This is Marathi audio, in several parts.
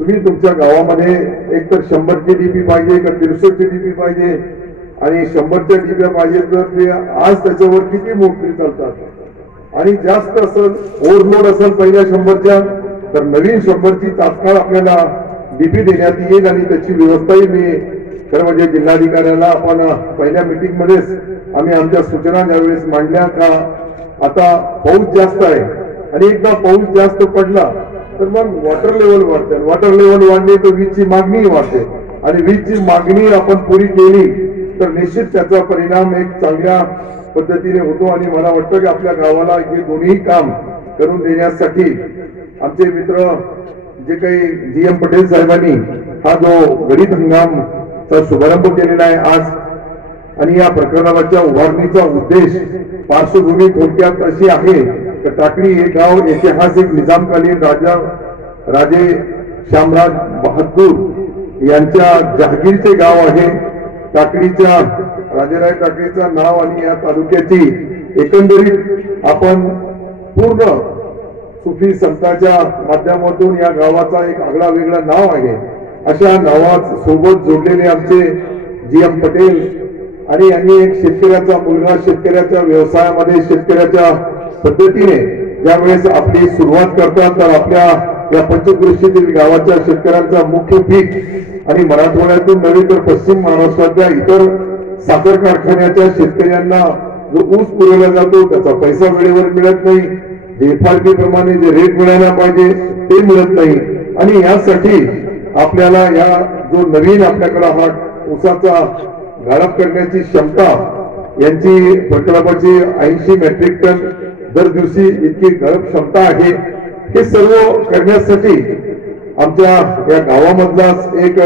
तुम्ही तुमच्या गावामध्ये एक तर 100ची डीपी पाहिजे का 150ची डीपी पाहिजे आणि 100च्या डीपी पाहिजे तर ते आज त्याच्यावर किती मोटरी चालतात आणि जास्त असेल ओव्हरलोड असेल पहिल्या 100च्या तर नवीन 100ची तात्काळ आपल्याला डीपी देण्यात येईल आणि त्याची व्यवस्थाही मी खरं म्हणजे जिल्हाधिकाऱ्याला आपण पहिल्या मीटिंग मध्येच आम्ही आमच्या सूचना ज्यावेळेस मांडल्या का आता पाऊस जास्त आहे आणि एकदा पाऊस जास्त पडला तर मग वॉटर लेवल वाढते वॉटर लेवल वाढली तर वीजची मागणी वाढते आणि वीजची मागणी आपण पुरी केली तर निश्चित त्याचा परिणाम एक चांगल्या पद्धतीने होतो आणि मला वाटतं की आपल्या गावाला हे दोन्ही काम करून देण्यासाठी आमचे मित्र जे काही GM पटेल साहेबांनी हा जो गडीत हंगामचा शुभारंभ केलेला आहे आज आणि या प्रकरणाच्या उभारणीचा उद्देश पार्श्वभूमी थोडक्यात अशी आहे की टाकळी हे गाव ऐतिहासिक निजामकालीन राजे श्यामराज बहादूर यांच्या जहागीरचे गाव आहे. टाकळीच्या राजेराय टाकळीचं नाव आणि या तालुक्याची एकंदरीत आपण पूर्ण सुफी संतांच्या माध्यमातून या गावाचा एक आगळा वेगळा नाव आहे. अशा नावात सोबत जोडलेले आमचे GM पटेल आणि यांनी एक शेतकऱ्याचा मुलगा शेतकऱ्याच्या व्यवसायामध्ये शेतकऱ्याच्या पद्धतीने ज्यावेळेस आपली सुरुवात करतात तर आपल्या या पंचक्रोशीतील गावाच्या शेतकऱ्यांचा मुख्य पीक आणि मराठवाड्यातून नव्हे तर पश्चिम महाराष्ट्रातल्या इतर साखर कारखान्याच्या शेतकऱ्यांना जो ऊस पुरवला जातो त्याचा पैसा वेळेवर मिळत नाही. FRP प्रमाणे जे रेट मिळायला पाहिजे ते मिळत नाही आणि यासाठी आपल्याला या जो नवीन आपल्याकडे हा ऊसाचा गाळप करण्याची क्षमता यांची प्रकल्पाची 80 मेट्रिक टन दर दिवशी इतकी गाळप क्षमता आहे. हे सर्व करण्यासाठी आमच्या या गावामधलाच एक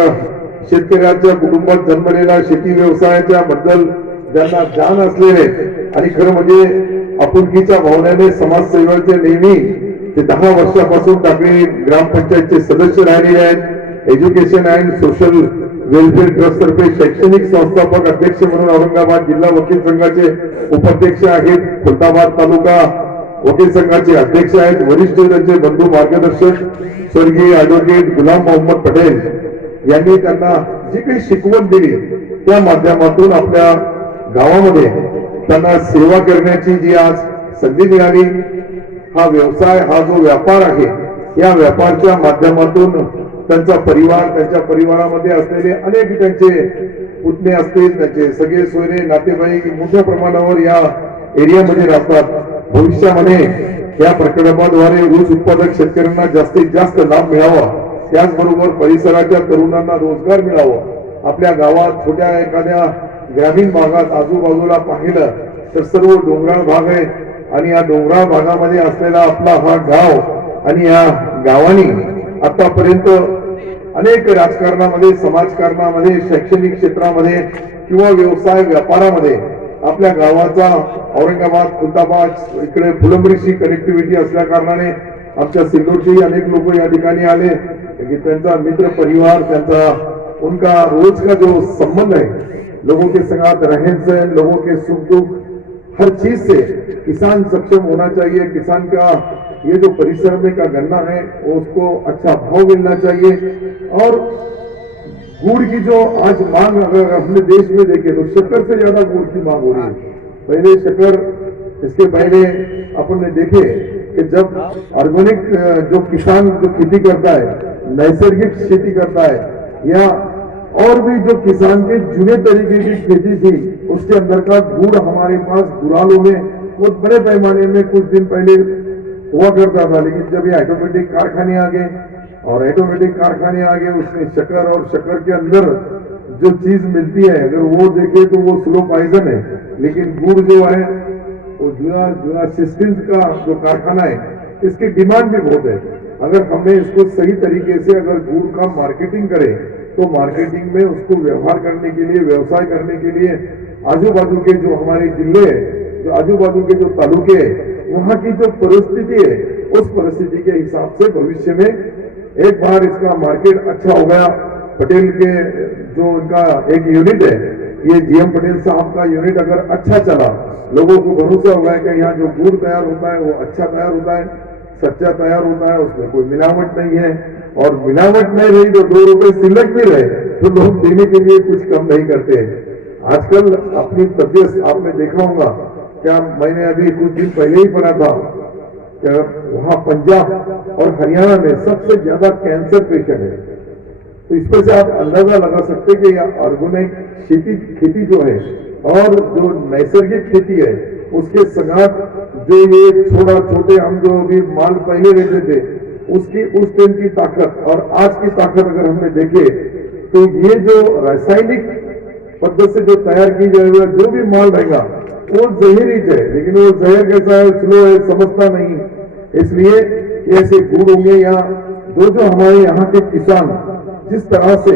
शेतकऱ्याच्या कुटुंबात जन्मलेला शेती व्यवसायाच्या बद्दल ज्यांना जाण असलेले आणि खरं म्हणजे आपुलकीच्या भावनेने समाजसेवेचे नेहमी ते 10 वर्षापासून टाकळी ग्रामपंचायतचे सदस्य राहिलेले आहेत. Education and social welfare trust तर्फे शैक्षणिक संस्थापक अध्यक्ष म्हणून औरंगाबाद जिल्हा वकील संघाचे उपाध्यक्ष आहेत. खुलताबाद तालुका वकील संघाचे अध्यक्ष आहेत. वरिष्ठ त्यांचे बंधू मार्गदर्शक स्वर्गीय ऍडव्होकेट गुलाम मोहम्मद पटेल यांनी त्यांना जी काही शिकवण दिली त्या माध्यमातून आपल्या गावामध्ये त्यांना सेवा करण्याची जी आज संधी मिळाली. हा व्यवसाय हा जो व्यापार आहे या व्यापाराच्या माध्यमातून त्यांचा परिवार त्यांच्या परिवारामध्ये असलेले अनेक त्यांचे पुतणे असतील त्यांचे सगळे सोयरे नातेवाईक मोठ्या प्रमाणावर या एरियामध्ये राहतात. भविष्यामध्ये या प्रकल्पाद्वारे ऊस उत्पादक शेतकऱ्यांना जास्तीत जास्त लाभ मिळावा त्याचबरोबर परिसराच्या तरुणांना रोजगार मिळावा. आपल्या गावात छोट्या एखाद्या ग्रामीण भागात आजूबाजूला पाहिलं तर सर्व डोंगराळ भाग आहे आणि या डोंगराळ भागामध्ये असलेला आपला हा गाव आणि या गावानी आतापर्यंत अनेक राजकारणामध्ये समाजकारणामध्ये शैक्षणिक क्षेत्रामध्ये किंवा व्यवसाय व्यापारामध्ये आपल्या गावाचा औरंगाबाद खुलताबाद इकडे फुलंब्रीची कनेक्टिव्हिटी असल्या कारणाने आमच्या सिल्लोडचेही अनेक लोक या ठिकाणी आले की त्यांचा मित्र परिवार त्यांचा उनका रोज का जो संबंध है लोगों के साथ रहन सहन लोगों के सुख दुख हर चीज से किसान सक्षम होना चाहिए. किसान का ये जो परिसर में का गन्ना है वो उसको अच्छा भाव मिलना चाहिए और गुड़ की जो आज मांग अगर अपने देश में देखें तो शक्कर से ज्यादा गुड़ की मांग हो रही है. पहले शक्कर इसके पहले अपन ने देखे कि जब ऑर्गेनिक जो किसान जो खेती करता है नैसर्गिक खेती करता है या और भी जो किसान के जुने तरीके की खेती थी उसके अंदर का गुड़ हमारे पास गुरालों में बहुत बड़े पैमाने में कुछ दिन पहले हुआ करता था. लेकिन जब ये ऑटोमेटिक कारखाने आ गए और ऑटोमेटिक कारखाने आ गए उसमें शक्कर और शक्कर के अंदर जो चीज मिलती है अगर वो देखे तो वो स्लो पॉइजन है. लेकिन गुड़ जो है वो जुना सिस्टम का जो कारखाना है इसकी डिमांड भी बहुत है. अगर हमने इसको सही तरीके से अगर गुड़ का मार्केटिंग करे तो मार्केटिंग में उसको व्यवहार करने के लिए व्यवसाय करने के लिए आजू बाजू के जो हमारे जिले जो आजू बाजू के जो तालुके वहां की जो परिस्थिति है उस परिस्थिति के हिसाब से भविष्य में एक बार इसका मार्केट अच्छा हो गया. पटेल के जो उनका एक यूनिट है ये GM पटेल साहब का यूनिट अगर अच्छा चला लोगों को भरोसा होगा कि यहाँ जो गुड़ तैयार होता है वो अच्छा तैयार होता है सच्चा तैयार होता है उसमें कोई मिलावट नहीं है और मिलावट नहीं रही तो 2 रुपए सिलक भी रहे तो लोग देने के लिए कुछ कम नहीं करते हैं। आजकल अपनी तबियत आपने देखा होगा, क्या मैंने अभी कुछ दिन पहले ही पढ़ा था कि वहां पंजाब और हरियाणा में सबसे ज्यादा कैंसर पेशेंट है। तो इस पर से आप अंदाजा लगा सकते हैं कि ऑर्गेनिक खेती जो है और जो नैसर्गिक खेती है उसके संगात जो ये छोटे हम जो भी माल पहले लेते थे उसकी उस टाइम की ताकत और आज की ताकत अगर हमने देखे तो ये जो रासायनिक पद्धति से जो तैयार की जाएगा जो भी माल रहेगा वो जहरी है, लेकिन वो जहर कैसा है, स्लो है, समझता नहीं। इसलिए ऐसे गुड़ होंगे या जो हमारे यहाँ के किसान जिस तरह से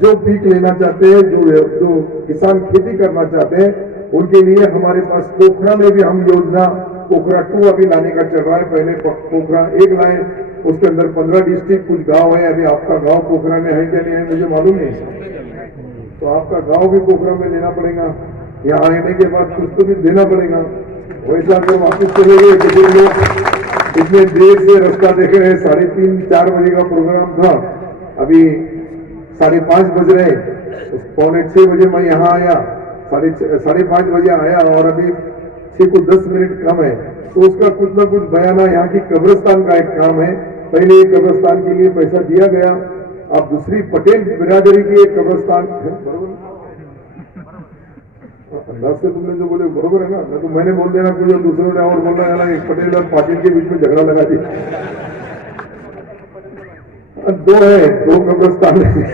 जो पीक लेना चाहते हैं, जो किसान खेती करना चाहते हैं, उनके लिए हमारे पास पोखरा में भी हम योजना पोखरा 2 अभी लाने का चल रहा है। पहले पोखरा 1 लाए, उसके अंदर 15 डिस्ट्रिक्ट कुछ गांव है। अभी आपका गांव पोखरा में है क्या नहीं है मुझे मालूम नहीं, तो आपका गांव भी पोखरा में लेना पड़ेगा। यहाँ आने के बाद कुछ तो भी देना पड़ेगा। वैसा अगर वापिस चले गए तो फिर लोग इतने देर से रास्ता देख रहे हैं। 3:30-4 बजे का प्रोग्राम था, अभी 5:30 बज रहे, 5:45 बजे मैं यहाँ आया, 5:30 बजे आया और अभी 6 को 10 मिनट कम है। तो उसका कुछ ना कुछ बयाना यहाँ की कब्रिस्तान का एक काम है। पहले एक कब्रिस्तान के लिए पैसा दिया गया, अब दूसरी पटेल बिरादरी की एक कब्रिस्तान, अंदाज से तुमने जो बोले बरोबर है ना, तो मैंने बोल देना कुछ दूसरों ने और बोल रहा है एक पटेल और पाटिल के बीच में झगड़ा लगा दिया। 2 है, 2 कब्रिस्तान है,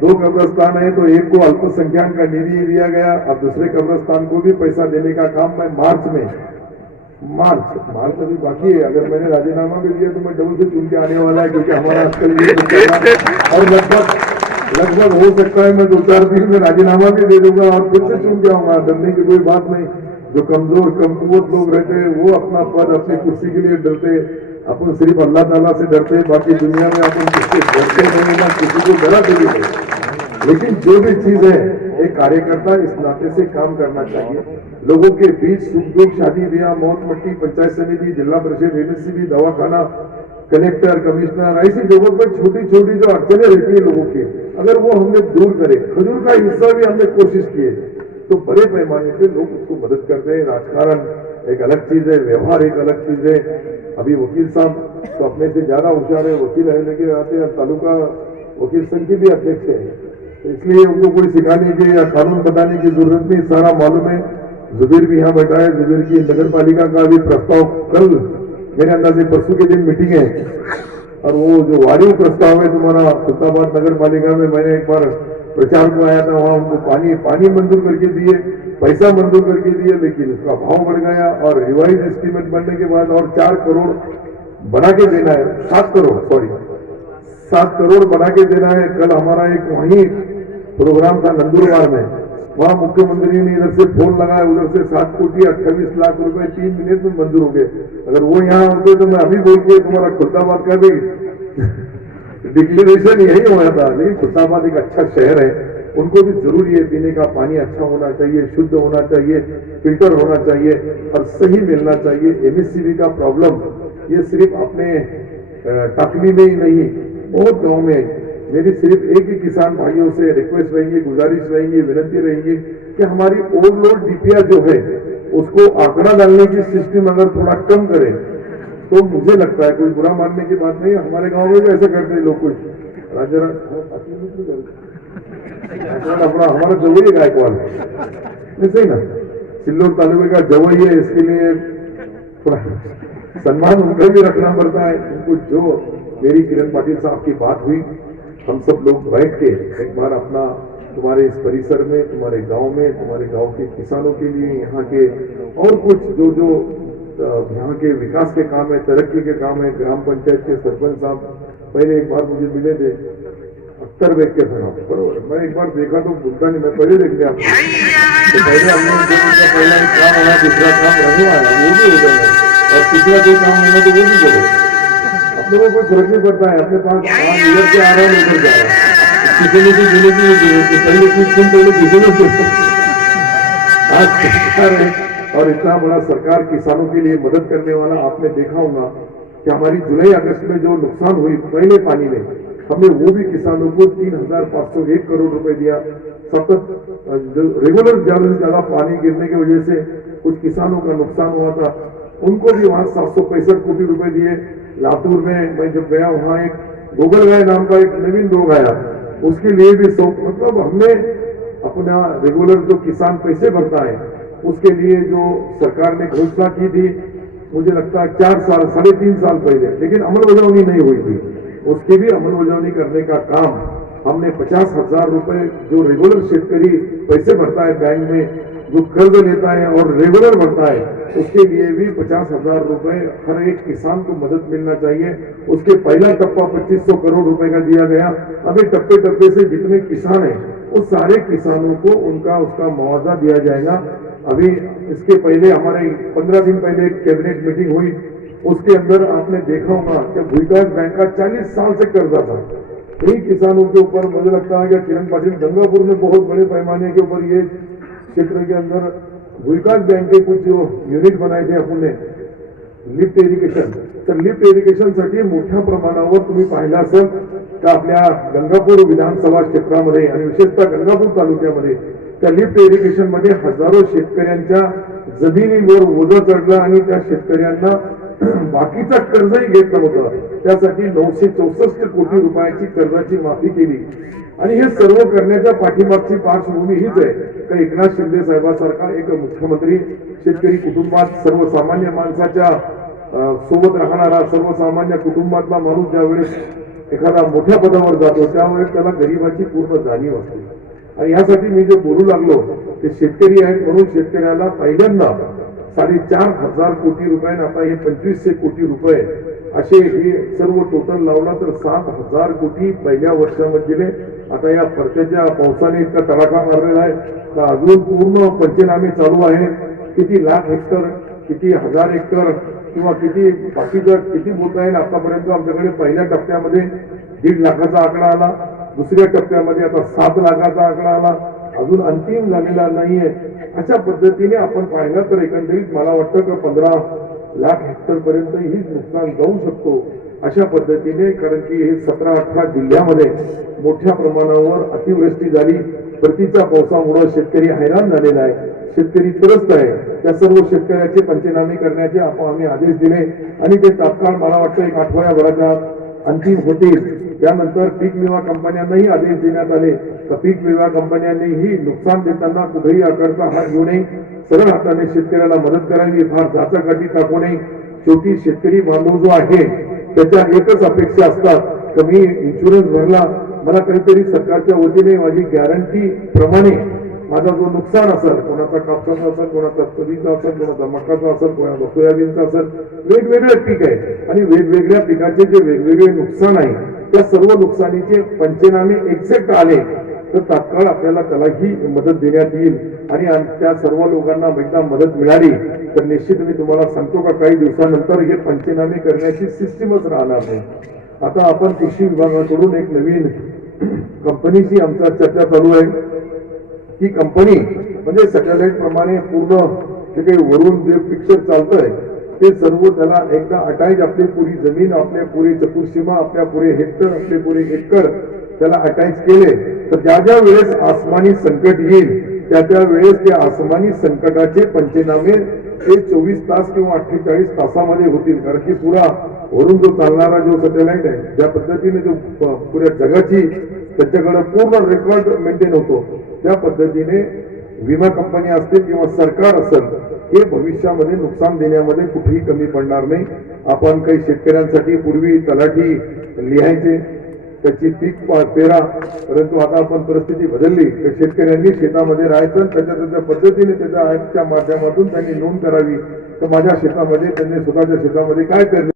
2 कब्रिस्तान है, तो एक को अल्पसंख्यक का निधि दिया गया। अब दूसरे कब्रिस्तान को भी पैसा देने का काम मैं मार्च अभी बाकी है। अगर मैंने राजीनामा भी दिया तो मैं डबल से चुन के आने वाला है, क्योंकि हमारा आजकल ये और लगभग हो सकता है मैं 2-4 दिन में राजीनामा भी दे दूंगा और फिर से चुन के आऊंगा। डरने की कोई बात नहीं। जो कमजोर कमकुवत लोग रहते हैं वो अपना पद अपनी कुर्सी के लिए डरते, अपन सिर्फ अल्लाह ताला से डरते, बाकी दुनिया में अपन किससे डरते नहीं, ना किसी को डरा देते नहीं। लेकिन जो भी चीज है एक कार्यकर्ता इस नाते से काम करना चाहिए। लोगों के बीच सुख दुख, शादी ब्याह, मौत मट्टी, पंचायत समिति, जिला परिषद, एमएससीबी, दवाखाना, कलेक्टर, कमिश्नर, ऐसी जगहों पर छोटी छोटी जो अड़चने रहती है लोगों की, अगर वो हमने दूर करे, खजूर का हिस्सा भी हमने कोशिश किए, तो बड़े पैमाने पे लोग उसको मदद करते हैं। राजकारण एक अलग चीज है, व्यवहार एक अलग चीज है। अभी वकील साहब तो अपने से ज्यादा होशियार है, वकील है लेके आते हैं, तालुका वकील संघ के भी अध्यक्ष है, तो इसलिए उनको कोई सिखाने की या कानून बताने की जरूरत नहीं, सारा मालूम है। जुबेर भी यहाँ बैठा है, जुबेर की नगर पालिका का भी प्रस्ताव कल मेरे अंदाजे परसों के दिन मीटिंग है, और वो जो वायु प्रस्ताव है तुम्हारा खुलताबाद नगर पालिका में, मैंने एक बार प्रचार को आया था, वहां उनको पानी मंजूर करके दिए, पैसा मंजूर करके दिए, लेकिन उसका भाव बढ़ गया और रिवाइज एस्टीमेट बनने के बाद और 4 करोड़ बना के देना है, 7 करोड़ बना के देना है। कल हमारा एक वही प्रोग्राम था नंदुरबार में, वहां मुख्यमंत्री ने इधर से फोन लगाया, उधर से 7 कोटी 28 लाख रुपए 3 मिनट में मंजूर हो गए। अगर वो यहाँ होते तो मैं अभी बोल के तुम्हारा खुलताबाद का भी डिक्लेरेशन यही होना था। लेकिन खुलताबाद एक अच्छा शहर है, उनको भी जरूरी है, पीने का पानी अच्छा होना चाहिए, शुद्ध होना चाहिए, फिल्टर होना चाहिए और सही मिलना चाहिए। एमएससीबी का प्रॉब्लम ये सिर्फ अपने टाकली में ही नहीं, बहुत गाँव में। मेरी सिर्फ एक ही किसान भाइयों से रिक्वेस्ट रहेंगी, गुजारिश रहेंगी, विनती रहेंगी कि हमारी ओवरलोड डीपीआर जो है उसको आंकड़ा डालने की सिस्टम अगर थोड़ा कम करें तो मुझे लगता है, कोई बुरा मानने की बात नहीं, हमारे गांव में भी ऐसे करते हैं लोग, कुछ अपना हमारा जवई गायकवाड़ ऐसे ही ना, सिल्लोर तालुके का जवई है, इसके लिए थोड़ा सम्मान उनका भी रखना पड़ता है। उनको जो मेरी किरण पाटिल साहब की बात हुई, हम सब लोग बैठ के एक बार अपना तुम्हारे इस परिसर में, तुम्हारे गांव में, तुम्हारे गांव के किसानों के लिए, यहाँ के और कुछ जो यहाँ के विकास के काम है, तरक्की के काम है, ग्राम पंचायत के सरपंच साहब पहले एक बार मुझे मिले थे, अख्तर बेग के साथ, बरोबर मैं एक बार देखा तो भूलता नहीं, मैं पहले देख लिया तो पहले हमने पहला एक काम हुआ, दूसरा काम रहुआ है वो भी हो जाएगा, और तीसरा कोई काम नहीं है तो वो भी बोलो। अपने को कोई फर्क नहीं पड़ता है, अपने पास काम इधर से आ रहा है उधर जा रहा है, किसी ने भी देने की जरूरत है, पहले कुछ दिन पहले किसी ने आज सरकार है और इतना बड़ा सरकार किसानों के लिए मदद करने वाला। आपने देखा होगा कि हमारी जुलाई अगस्त में जो नुकसान हुई पहले पानी में, हमने वो भी किसानों को 3,501 करोड़ रुपए दिया। सतत रेगुलर ज्यादा से ज्यादा पानी गिरने की वजह से कुछ किसानों का नुकसान हुआ था, उनको भी वहां 765 कोटि रुपए दिए। लातूर में मैं जब गया वहां एक गोगल गाय नाम का एक नवीन रोग आया, उसके लिए भी मतलब हमने अपना रेगुलर जो किसान पैसे भरता है उसके लिए जो सरकार ने घोषणा की थी, मुझे लगता है 4 साल 3.5 साल पहले, लेकिन अमलबजावनी नहीं हुई थी, उसकी भी अमलबजावनी करने का काम हमने 50,000 रुपए जो रेगुलर शेतकरी पैसे भरता है बैंक में, जो कर्ज लेता है और रेगुलर भरता है, उसके लिए भी 50,000 रुपए हर एक किसान को मदद मिलना चाहिए। उसके पहला टप्पा 2500 करोड़ रुपए का दिया गया। अभी टप्पे टप्पे से जितने किसान हैं उस सारे किसानों को उनका उसका मुआवजा दिया जाएगा। अभी इसके पहले हमारे 15 दिन पहले एक कैबिनेट मीटिंग हुई, उसके अंदर आपने देखा होगा कि विकास बैंक का 40 साल से कर्जा था कई किसानों के ऊपर। मुझे लगता है कि किरण पाटिल गंगापुर में बहुत बड़े पैमाने के ऊपर ये क्षेत्र के अंदर विकास बैंक के कुछ जो युनिट बनाए थे अपने लिफ्ट इरिगेशन, तर लिफ्ट इरिगेशनसाठी मोठ्या प्रमाणावर तुम्ही पाहिलं असेल का आपल्या गंगापूर विधानसभा क्षेत्रामध्ये आणि विशेषतः गंगापूर तालुक्यामध्ये त्या लिफ्ट इरिगेशन मध्ये हजारो शेतकऱ्यांच्या जमिनीवर ओझं चढलं आणि त्या शेतकऱ्यांना बाकीचा कर्जही घेत नव्हतं, त्यासाठी 964 कोटी रुपयाची कर्जाची माफी केली। आणि हे सर्व करण्याच्या पाठीमागची पार्श्वभूमी हीच आहे की एकनाथ शिंदे साहेबांसारखा एक मुख्यमंत्री शेतकरी कुटुंबात सर्वसामान्य माणसाच्या सोबत राहणारा, सर्वसामान्य कुटुंबातला माणूस ज्यावेळेस एखादा मोठ्या पदावर जातो त्यावेळेस त्याला गरिबाची पूर्ण जाणीव असते। आणि यासाठी मी जे बोलू लागलो ते शेतकरी आहेत म्हणून शेतकऱ्याला पहिल्यांदा 4,500 कोटी रुपये, आता हे 2500 कोटी रुपये असे हे सर्व टोटल लावला तर 7,000 कोटी पहिल्या वर्षामध्ये दिले। आता या परतीच्या पावसाने इतका तडाखा मारलेला आहे का अजून पूर्ण पंचनामे चालू आहे। किती लाख हेक्टर, किती हजार हेक्टर किंवा किती बाकीचं किती होत आहे। आतापर्यंत आमच्याकडे पहिल्या टप्प्यामध्ये 1.5 लाखाचा आकडा आला, दुसऱ्या टप्प्यामध्ये आता 7 लाखाचा आकडा आला, अजून अंतिम झालेला नाहीये। अशा पद्धतीने आपण पाहिलं तर एकंदरीत मला वाटतं की 15 लाख हेक्टर पर्यंत ही नुकसान जाऊ शकतो अशा पद्धतीने, कारण की हे 17-18 जिल्ह्यामध्ये मोठ्या प्रमाणावर अतिवृष्टी झाली। परतीच्या पावसामुळे शेतकरी हैराण झालेला आहे, शेतकरी त्रस्त आहे। त्या सर्व शेतकऱ्याचे पंचनामे करण्याचे आम्ही आदेश दिले आणि ते तात्काळ मला वाटतं एक आठवड्याभराच्या अंतिम होतील। त्यानंतर पीक विमा कंपन्यांनाही आदेश देण्यात आले तर पीक विमा कंपन्यांनीही नुकसान देताना कुठेही आकारचा हात घेऊ नये, सरळ हाताने शेतकऱ्याला मदत करावी, फार जाचाकाठी टाकू नये। शेवटी शेतकरी बांधव जो आहे त्याच्या एकच अपेक्षा असतात की मी इन्शुरन्स भरला, मला काहीतरी सरकारच्या वतीने माझी गॅरंटी प्रमाणे माझा जो नुकसान असेल, कोणाचा कापसाचा असेल, कोणाचा तुरीचा असेल, कोणाचा मकाचा असेल, कोणाचा सोयाबीनचा असेल, वेगवेगळे पीक आहे आणि वेगवेगळ्या पिकाचे जे वेगवेगळे नुकसान आहे त्या सर्व नुकसानीचे पंचनामे एक्झॅक्ट आले तर तात्काळ आपल्याला त्यालाही मदत देण्यात येईल। आणि त्या सर्व लोकांना एकदा मदत मिळाली तर निश्चित मी तुम्हाला सांगतो का काही दिवसानंतर हे पंचनामे करण्याची सिस्टीमच राहणार नाही। आता आपण कृषी विभागाकडून एक नवीन कंपनीची आमच्या चर्चा चालू आहे। ही कंपनी म्हणजे सॅटेलाइट प्रमाणे पूर्ण जे काही वरून जे पिक्चर चालतंय ते सर्व त्याला एकदा अटॅच आपली पुरी जमीन, आपल्या पुरी चतुर्सीमा, आपल्या पुरे हेक्टर, आपले पुरे एकर त्याला अटॅच केले तर ज्या ज्या वेळेस आसमानी संकट येईल त्या वेळेस त्या आसमानी संकटाचे पंचनामे ते 24 तास किंवा 48 तासामध्ये होतील। कारण की पुरा वरून जो चालणारा जो सॅटेलाइट आहे ज्या पद्धतीने जो पुऱ्या जगाची त्याच्याकडे पूर्ण रेकॉर्ड मेंटेन होतो त्या पद्धतीने विमा कंपनी असतील किंवा सरकार असेल हे भविष्यामध्ये नुकसान देण्यामध्ये कुठेही कमी पडणार नाही। आपण काही शेतकऱ्यांसाठी पूर्वी तलाठी लिहायचे त्याची पीक पेरा, परंतु आता आपण परिस्थिती बदलली तर शेतकऱ्यांनी शेतामध्ये राहायचं, त्याच्या पद्धतीने त्याच्या ऍपच्या माध्यमातून त्यांनी नोंद करावी तर माझ्या शेतामध्ये त्यांनी स्वतःच्या शेतामध्ये काय पेरले